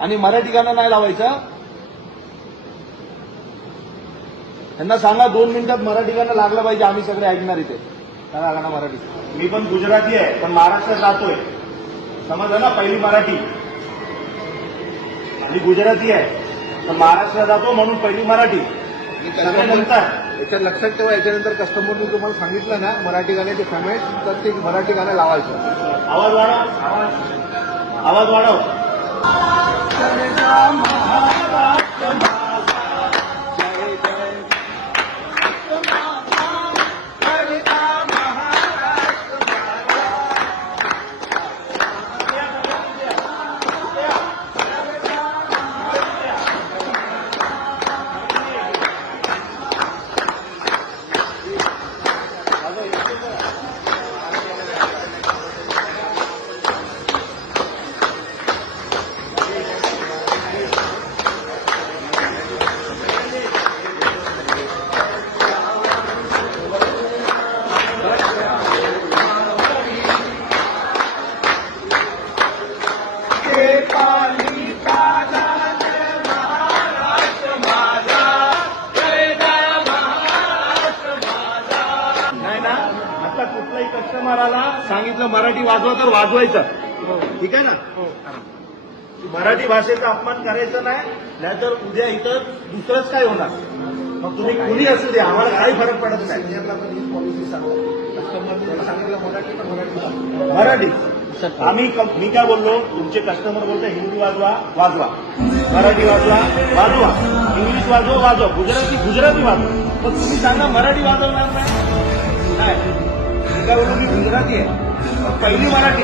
आणि मराठी गाणं नाही लावायचं. त्यांना सांगा दोन मिनिटात मराठी गाणं लागलं पाहिजे आम्ही सगळे ऐकणार इथे. सांगा गाणं मराठी. मी पण गुजराती आहे पण महाराष्ट्रात राहतोय. समजलं ना पहिली मराठी. मी गुजराती आहे पण महाराष्ट्रात जातो म्हणून पहिली मराठी. आणि याच्यात लक्षात ठेवा याच्यानंतर कस्टमरने तुम्हाला सांगितलं ना मराठी गाण्याचे फॅमेट तर ते मराठी गाणं लावायचं. आवाज वाढव. आवाज आवाज वाढव. नाही कुठलाही कस्टमर आला सांगितलं मराठी वाजवा तर वाजवायचं. ठीक आहे ना? मराठी भाषेचा अपमान करायचा नाही नाहीतर उद्या इथं दुसरंच काय होणार? मग तुम्ही कुणी असू द्या आम्हाला काही फरक पडत नाही. सांगितलं मराठी. मराठी आम्ही मी काय बोललो? तुमचे कस्टमर बोलतो हिंदी वाजवा वाजवा. मराठी वाजवा वाजवा. इंग्लिश वाजवा वाजवा. गुजराती गुजराती वाजवा. पण तुम्ही सांगा मराठी वाजवणार नाही. मी गुजराती आहे. पहिली मराठी.